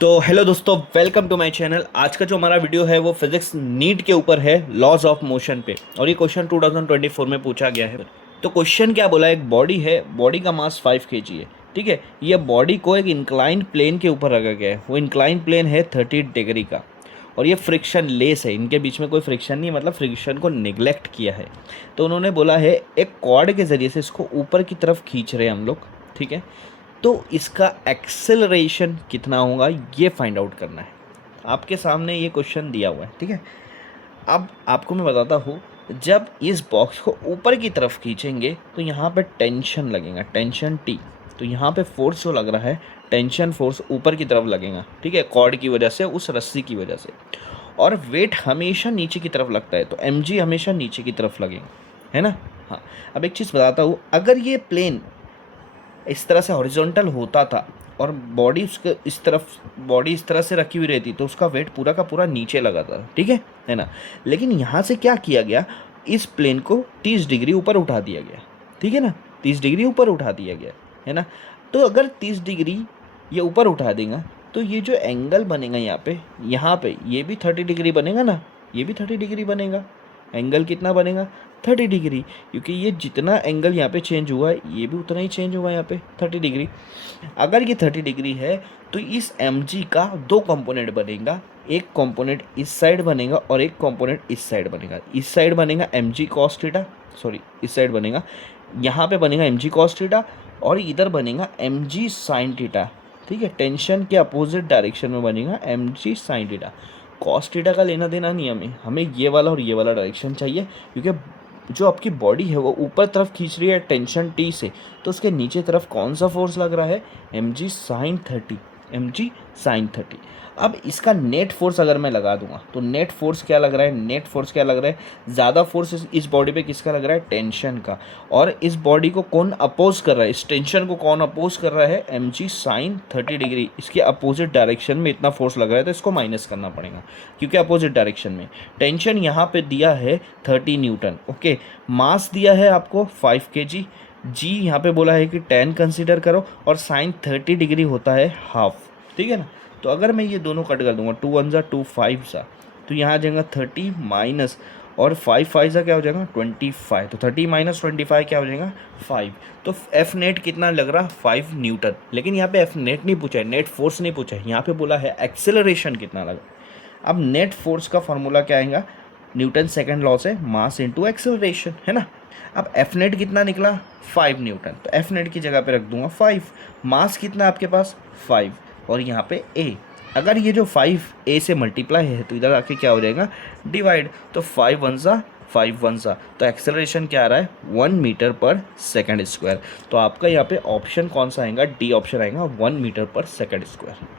तो हेलो दोस्तों, welcome to my channel. आज का जो हमारा वीडियो है वो फिजिक्स नीट के ऊपर है, लॉज ऑफ मोशन पे। और ये क्वेश्चन 2024 में पूछा गया है। तो क्वेश्चन क्या बोला, एक बॉडी है, बॉडी का मास 5 kg है। ठीक है, ये बॉडी को एक इंक्लाइन प्लेन के ऊपर रखा गया है। वो इंक्लाइन प्लेन है 30 डिग्री का, और ये फ्रिक्शन लेस है, इनके बीच में कोई फ्रिक्शन नहीं है, मतलब फ्रिक्शन को निगलेक्ट किया है। तो उन्होंने बोला है एक कॉर्ड के ज़रिए से इसको ऊपर की तरफ खींच रहे हैं हम लोग। ठीक है, तो इसका एक्सेलरेशन कितना होगा ये फाइंड आउट करना है। आपके सामने ये क्वेश्चन दिया हुआ है। ठीक है, अब आपको मैं बताता हूँ, जब इस बॉक्स को ऊपर की तरफ खींचेंगे तो यहाँ पे टेंशन लगेगा, टेंशन टी। तो यहाँ पे फोर्स जो लग रहा है, टेंशन फोर्स ऊपर की तरफ लगेगा। ठीक है, कॉर्ड की वजह से, उस रस्सी की वजह से। और वेट हमेशा नीचे की तरफ लगता है, तो mg हमेशा नीचे की तरफ लगेगा, है ना। हाँ, अब एक चीज़ बताता हूँ, अगर ये प्लेन इस तरह से हॉरिजॉन्टल होता था और बॉडी उसके इस तरफ, बॉडी इस तरह से रखी हुई रहती, तो उसका वेट पूरा का पूरा नीचे लगा था। ठीक है ना। लेकिन यहाँ से क्या किया गया, इस प्लेन को 30 डिग्री ऊपर उठा दिया गया। ठीक है ना, 30 डिग्री ऊपर उठा दिया गया, है ना। तो अगर 30 डिग्री ये ऊपर उठा देगा तो ये जो एंगल बनेगा यहाँ पे ये भी 30 डिग्री बनेगा ना, ये भी 30 डिग्री बनेगा। एंगल कितना बनेगा, 30 डिग्री, क्योंकि ये जितना एंगल यहाँ पे चेंज हुआ है ये भी उतना ही चेंज हुआ है यहाँ पे 30 डिग्री। अगर ये 30 डिग्री है तो इस mg का दो कंपोनेंट बनेगा, एक कंपोनेंट इस साइड बनेगा और एक कंपोनेंट इस साइड बनेगा। इस साइड बनेगा mg cos थीटा, सॉरी इस साइड बनेगा, यहाँ पे बनेगा mg cos थीटा, और इधर बनेगा mg sin थीटा। ठीक है, टेंशन के अपोजिट डायरेक्शन में बनेगा mg sin theta. Cos theta का लेना देना नहीं, हमें ये वाला और ये वाला डायरेक्शन चाहिए, क्योंकि जो आपकी बॉडी है वो ऊपर तरफ खींच रही है टेंशन टी से, तो उसके नीचे तरफ कौन सा फोर्स लग रहा है, mg sin 30, mg sin 30। अब इसका नेट फोर्स अगर मैं लगा दूंगा तो नेट फोर्स क्या लग रहा है, नेट फोर्स क्या लग रहा है, ज़्यादा फोर्स इस बॉडी पे किसका लग रहा है, टेंशन का। और इस बॉडी को कौन अपोज कर रहा है, इस टेंशन को कौन अपोज कर रहा है, mg sin 30 डिग्री। इसके अपोजिट डायरेक्शन में इतना फोर्स लग रहा है, तो इसको माइनस करना पड़ेगा, क्योंकि अपोजिट डायरेक्शन में टेंशन यहाँ पे दिया है 30 न्यूटन। ओके, मास दिया है आपको 5 kg, जी यहाँ पे बोला है कि 10 कंसीडर करो, और साइन 30 डिग्री होता है हाफ। ठीक है ना। तो अगर मैं ये दोनों कट कर दूंगा, 2 1 2 5 सा, तो यहाँ आ जाएगा 30 माइनस, और 5 5 सा क्या हो जाएगा 25। तो 30 माइनस 25 क्या हो जाएगा 5। तो एफ नेट कितना लग रहा, 5 न्यूटन। लेकिन यहाँ पे एफ नेट नहीं पूछा है, नेट फोर्स नहीं पूछा है, यहाँ पे बोला है एक्सेलरेशन कितना लगा। अब नेट फोर्स का फॉर्मूला क्या आएगा, न्यूटन सेकंड लॉ से, मास इनटू एक्सेलरेशन, है ना। अब एफ नेट कितना निकला 5 न्यूटन, तो एफ नेट की जगह पे रख दूंगा 5। मास कितना आपके पास 5, और यहाँ पे ए। अगर ये जो 5 ए से मल्टीप्लाई है तो इधर आके क्या हो जाएगा डिवाइड, तो 5 1 सा 5 1 सा, तो एक्सेलरेशन क्या आ रहा है 1 मीटर पर सेकंड स्क्वायर। तो आपका यहाँ पे ऑप्शन कौन सा आएगा, डी ऑप्शन आएगा, 1 मीटर पर सेकंड स्क्वायर।